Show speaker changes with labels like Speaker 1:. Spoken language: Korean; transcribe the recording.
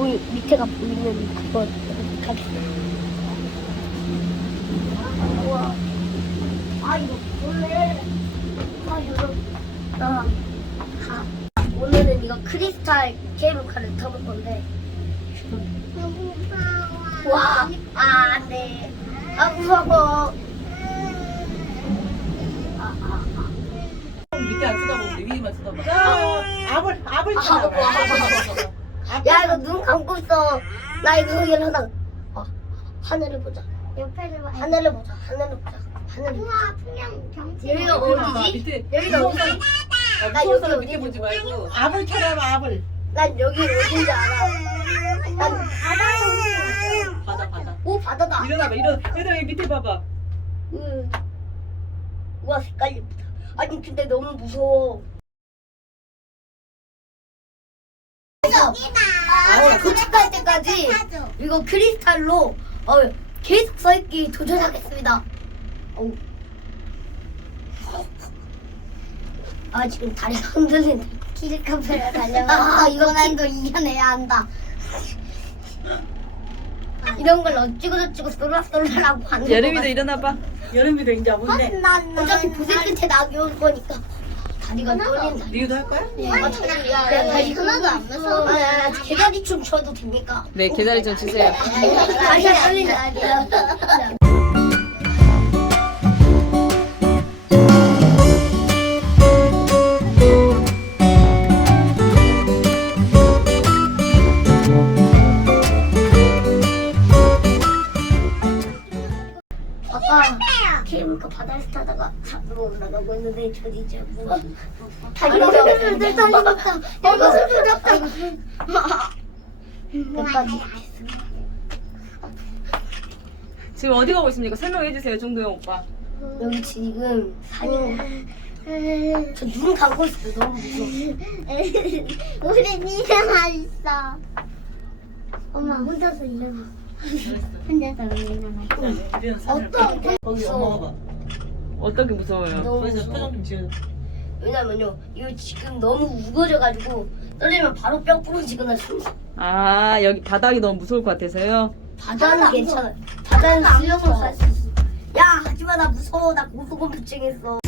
Speaker 1: 보이 밑에가 보이는 그거 가겠어요. 우와. 아 이거 원래 아 여러분 나 가. 오늘은 이거 크리스탈 케이블카를 타볼 건데 와, 아, 네. 아, 무서워.
Speaker 2: 밑에 안 쳐다보고 위에만 쳐다봐. 자, 압을 압을
Speaker 1: 아,
Speaker 2: 쳐다봐.
Speaker 1: 와. 야, 이거 눈 감고 있어. 나 이거 이러다가 어, 하늘을 보자.
Speaker 3: 옆에를 봐.
Speaker 1: 하늘을 보자. 하늘을 보자. 하늘을 보자.
Speaker 3: 우와, 풍경 경치.
Speaker 1: 여기가 어디지?
Speaker 2: 밑에
Speaker 1: 여기가 어디지?
Speaker 2: 아,
Speaker 1: 나
Speaker 2: 무서워서
Speaker 1: 여기
Speaker 2: 밑에
Speaker 1: 어디
Speaker 2: 보지 말고.
Speaker 4: 압을 쳐다봐 압을
Speaker 1: 난 여기 어딘지 알아. 난
Speaker 2: 바다 바다.
Speaker 1: 오, 바다다.
Speaker 2: 일어나봐 일어나. 얘들아 여기 밑에 봐봐.
Speaker 1: 음. 우와, 색깔 예쁘다. 아니, 근데 너무 무서워. 어, 도착할 때까지 이거 크리스탈로 어, 계속 써있기 도전하겠습니다. 어우. 아 지금 다리가 흔들린다.
Speaker 3: 길카페라 달려가.
Speaker 1: 아, 이거
Speaker 3: 난도 이겨내야 한다.
Speaker 1: 이런 걸 어찌고 저찌고 쏠라쏠라라고 하는
Speaker 2: 여름이도
Speaker 1: 거
Speaker 2: 일어나봐.
Speaker 4: 여름이도 이제 온대
Speaker 3: 난
Speaker 1: 어차피 보색 끝에 낙이 올 거니까 다리가 떨린다.
Speaker 2: 리우도 할 거야?
Speaker 1: 아, 다리, 야, 야, 다리
Speaker 3: 하나도 안 무서워.
Speaker 1: 아, 야, 야, 개다리 춤 춰도 됩니까?
Speaker 2: 네 계다리 좀 주세요.
Speaker 1: 다리가 떨린다. 케이블카 바다에서 타다가 산으로 올라가고 있는데 저기 이제 뭐 다리가
Speaker 3: 들 떨린다.
Speaker 1: 이거 슬프졌다. 끝까지.
Speaker 2: 지금 어디 가고 있습니까? 설명해 주세요, 정도영 오빠.
Speaker 1: 여기 지금 산이 저눈 감고 있어요. 너무 무서워.
Speaker 3: 우리 니가 있어. 엄마 혼자서 일어나. 혼자서 일어나.
Speaker 4: 우리는 산을
Speaker 1: 어떤
Speaker 4: 거기
Speaker 1: 무서워.
Speaker 4: 엄마가 봐
Speaker 2: 어떻게 무서워요?
Speaker 1: 너무
Speaker 4: 거기서
Speaker 1: 무서워.
Speaker 4: 표정 좀 지어
Speaker 1: 왜냐면요, 이거 지금 너무 우거져가지고 떨리면 바로 뼈 부러지거나 숨-
Speaker 2: 아 여기 바닥이 너무 무서울 것 같아서요.
Speaker 1: 바다는 괜찮아. 바다는 수영을 할수 있어. 야, 하지마 나 무서워. 나 고소공포증 있어.